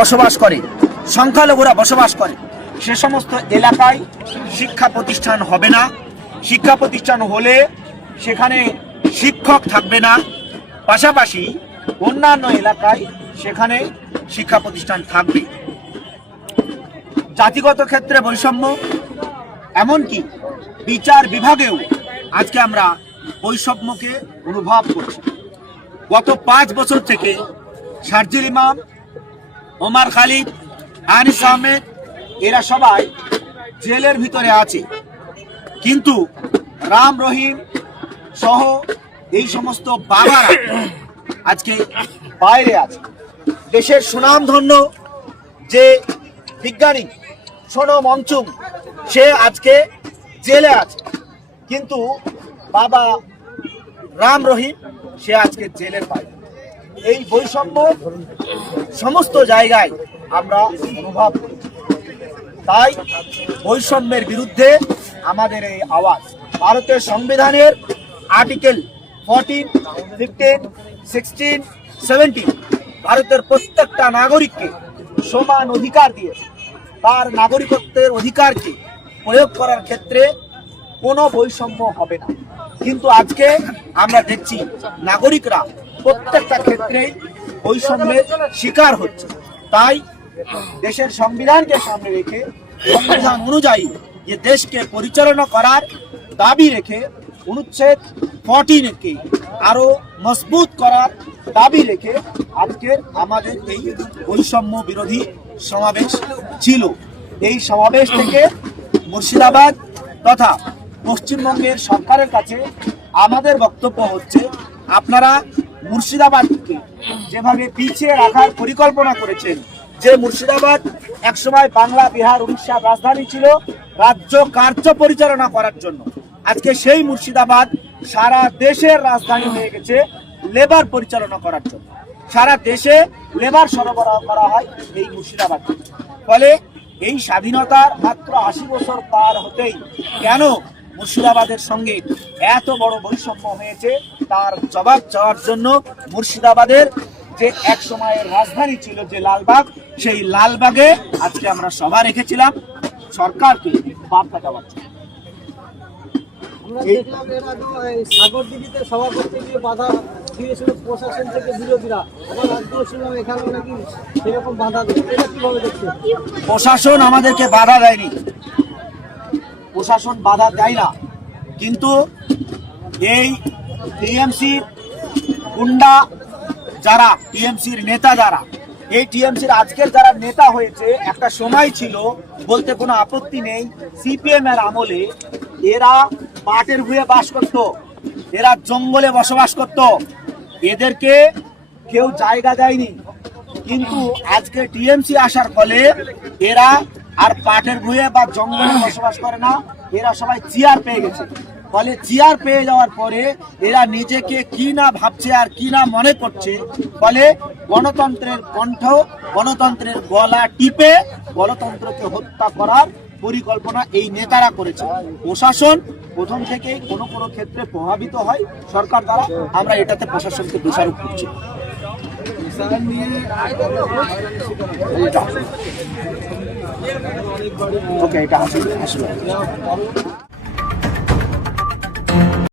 বসবাস করে, সংখ্যালঘুরা বসবাস করে, সে সমস্ত এলাকায় শিক্ষা প্রতিষ্ঠান হবে না। শিক্ষা প্রতিষ্ঠান হলে সেখানে শিক্ষক থাকবে না, পাশাপাশি অন্যান্য এলাকায় সেখানে শিক্ষা প্রতিষ্ঠান থাকবে। জাতিগত ক্ষেত্রে বৈষম্য, এমনকি বিচার বিভাগেও আজকে আমরা বৈষম্যকে অনুভব করছি। গত 5 বছর থেকে শারজিল ইমাম, ওমর খালিদ, আনিস আহমেদ এরা সবাই জেলের ভিতরে আছে, কিন্তু রাম রহিম সহ এই সমস্ত বাবারা আজকে বাইরে আছে। দেশের সুনামধন্য যে বিজ্ঞানী সোনম ওয়াংচুক সে আজকে জেলে আছে, কিন্তু বাবা রাম রহিম সে আজকে জেলের বাইরে। এই বৈষম্য সমস্ত জায়গায় আমরা অনুভব করি। তাই বৈষম্যের বিরুদ্ধে আমাদের এই আওয়াজ। ভারতের সংবিধানের আর্টিকেল 14, 15, 16, 17 ভারতের প্রত্যেকটা নাগরিককে সমান অধিকার দিয়েছে। তার নাগরিকত্বের অধিকারকে প্রয়োগ করার ক্ষেত্রে কোনো বৈষম্য হবে না, কিন্তু আজকে আমরা দেখছি নাগরিকরা প্রত্যেকটা ক্ষেত্রেই বৈষম্যের শিকার হচ্ছে। তাই দেশের সংবিধানকে সামনে রেখে, সংবিধান অনুযায়ী যে দেশকে পরিচালনা করার দাবি রেখে, অনুচ্ছেদ 14কে আরো মজবুত করার দাবি রেখে আজকে আমাদের এই বৈষম্য বিরোধী সমাবেশ ছিল। এই সমাবেশ থেকে মুর্শিদাবাদ তথা পশ্চিমবঙ্গের সরকারের কাছে আমাদের বক্তব্য হচ্ছে, আপনারা মুর্শিদাবাদকে যেভাবে পিছিয়ে রাখার পরিকল্পনা করেছেন, যে মুর্শিদাবাদ একসময় বাংলা, বিহার, উড়িষ্যার রাজধানী ছিল রাজ্য কার্য পরিচালনা করার জন্য, আজকে সেই মুর্শিদাবাদ সারা দেশের রাজধানী হয়ে গেছে লেবার পরিচালনা করার জন্য। সারা দেশে লেবার সরবরাহ করা হয় এই মুর্শিদাবাদ। ফলে এই স্বাধীনতার মাত্র 80 বছর পার হতেই কেন মুর্শিদাবাদের সঙ্গে এত বড় বৈষম্য হয়েছে তার জবাব চাওয়ার জন্য মুর্শিদাবাদের যে এক সময়ের রাজধানী ছিল যে লালবাগ, সেই লালবাগে আজকে আমরা সভা রেখেছিলাম সরকারকে বার্তা দেওয়ার জন্য। সাগরদিঘিতে সভা করতে গিয়ে বাধা দিয়েছিল প্রশাসন থেকে বিরোধীরা, এখানে নাকি সেরকম বাধা দেয়, এটা কিভাবে দেখছেন? প্রশাসন আমাদেরকে বাধা দেয়নি, প্রশাসন বাধা দেয় না, কিন্তু এই টিএমসির গুন্ডা যারা, টিএমসির নেতা যারা, এই টিএমসির আজকের যারা নেতা হয়েছে, একটা সময় ছিল বলতে কোনো আপত্তি নেই, সিপিএম এর আমলে এরা পাটের ভুঁয়ে বাস করত, এরা জঙ্গলে বসবাস করত, এদেরকে কেউ জায়গা দেয়নি। কিন্তু আজকে টিএমসি আসার ফলে এরা আর পাটের ভুঁয়ে বা জঙ্গলে বসবাস করে না, এরা সবাই চেয়ার পেয়ে গেছে। ফলে চেয়ার পেয়ে যাওয়ার পরে এরা নিজেকে কি না ভাবছে আর কি না মনে করছে, ফলে গণতন্ত্রের কণ্ঠ, গণতন্ত্রের গলা টিপে গণতন্ত্রকে হত্যা করার পরিকল্পনা এই নেতারা করেছে। প্রশাসন প্রথম থেকেই কোনো কোনো ক্ষেত্রে প্রভাবিত হয় সরকার দ্বারা, আমরা এটাতে প্রশাসনকে দোষারোপ করছি। ওকে, এটা আসলে